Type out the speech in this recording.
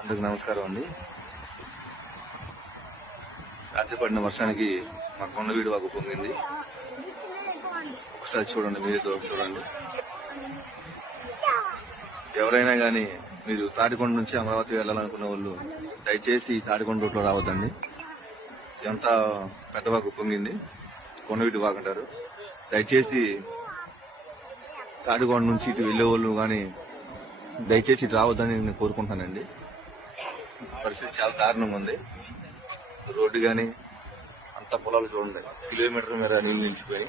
అందరికి నమస్కారం అండి. రాత్రి పడిన వర్షానికి మా కొండవీడు వాగు పొంగింది. ఒకసారి చూడండి, మీరేతో చూడండి. ఎవరైనా కానీ మీరు తాడికొండ నుంచి అమరావతి వెళ్ళాలనుకున్న వాళ్ళు దయచేసి తాడికొండ రూట్లో రావద్దండి. ఎంత పెద్ద వాగు పొంగింది, కొండవీడు వాగు అంటారు. దయచేసి తాడికొండ నుంచి ఇటు వెళ్లే వాళ్ళు కానీ దయచేసి ఇటు రావద్దని నేను కోరుకుంటానండి. పరిస్థితి చాలా దారుణంగా ఉంది. రోడ్డు కానీ అంత పొలాలు చూడండి, కిలోమీటర్ మేర నీళ్లు నిలిచిపోయి